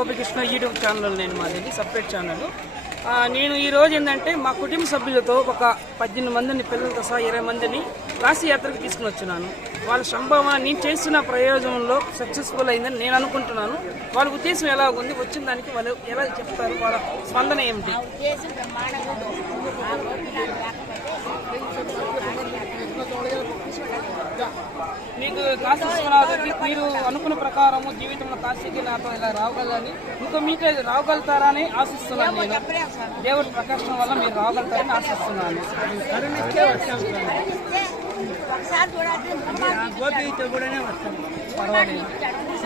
Gopikrishna YouTube channel నేను మాది separate channel. నేను ఈరోజు ఏంటంటే మా కుటుంబ సభ్యులతో ఒక 18 మందిని పిల్లలతో సహా 20 మందిని కాశీ యాత్రకు తీసుకుని వచ్చినాను. వాళ్ళ సంభావన నేను చేస్తున్న ప్రయోజనంలో సక్సెస్ఫుల్ అయిందని నేను అనుకుంటున్నాను. వాళ్ళ ఉద్దేశం ఎలా ఉంది, వచ్చిన దానికి వాళ్ళు ఎలా చెప్తారు, వాళ్ళ స్పందన ఏమిటి? మీకు కాశీ విశ్వనాథుడికి మీరు అనుకున్న ప్రకారము జీవితంలో కాశీకి నాతో ఇలా రావగలని, ఇంకా మీకే రావగలుగుతారని ఆశిస్తున్నాను. నేను దేవుడి ప్రకాశం వల్ల మీరు రావగలుగుతారని ఆశిస్తున్నాను. పర్వాలేదు.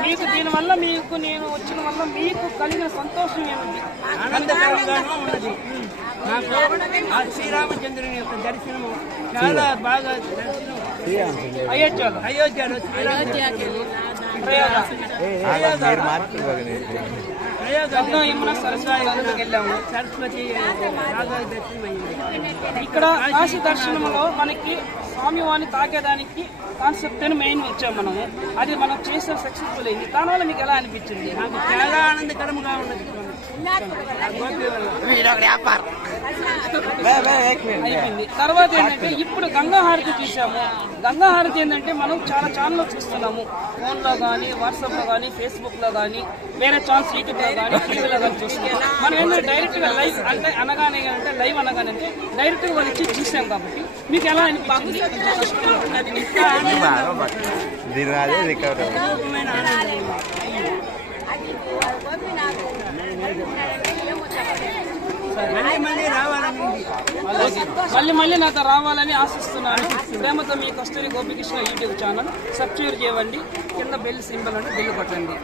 మీకు దీనివల్ల నేను వచ్చిన వల్ల మీకు కలిగిన సంతోషం ఏమిటి? ఆనందకరంగానూ ఉన్నది. నాకు ఆ శ్రీరామచంద్రుని యొక్క దర్శనము చాలా బాగా దర్శనం. అయోధ్యలో సరస్వతి ఇక్కడ కాశీ దర్శనంలో మనకి స్వామివారిని తాకేదానికి కాన్సెప్ట్ అని మెయిన్ వచ్చాము మనము. అది మనం చేసే సక్సెస్ఫుల్ అయింది. దానివల్ల మీకు ఎలా అనిపించింది? నాకు చాలా ఆనందకరంగా ఉన్నది. అయిపోయింది. తర్వాత ఏంటంటే ఇప్పుడు గంగా హారతి చూసాము. గంగా హారతి ఏంటంటే మనం చాలా ఛానల్లో చూస్తున్నాము. ఫోన్లో కానీ, వాట్సాప్లో కానీ, ఫేస్బుక్లో కానీ, వేరే ఛానల్స్ యూట్యూబ్లో కానీ, టీవీలో కానీ చూస్తున్నాం. మనం ఏంటంటే డైరెక్ట్గా లైవ్ అంటే అనగానే లైవ్ అనగానే అంటే డైరెక్ట్గా వాళ్ళు ఇచ్చి చూసాం కాబట్టి మీకు ఎలా అనిపించింది? మళ్ళీ నాతో రావాలని ఆశిస్తున్నాను. ప్రేమతో మీ కస్తూరి గోపికృష్ణ యూట్యూబ్ ఛానల్ సబ్స్క్రైబ్ చేయండి. కింద బెల్ సింబల్ అని బెల్ కొట్టండి.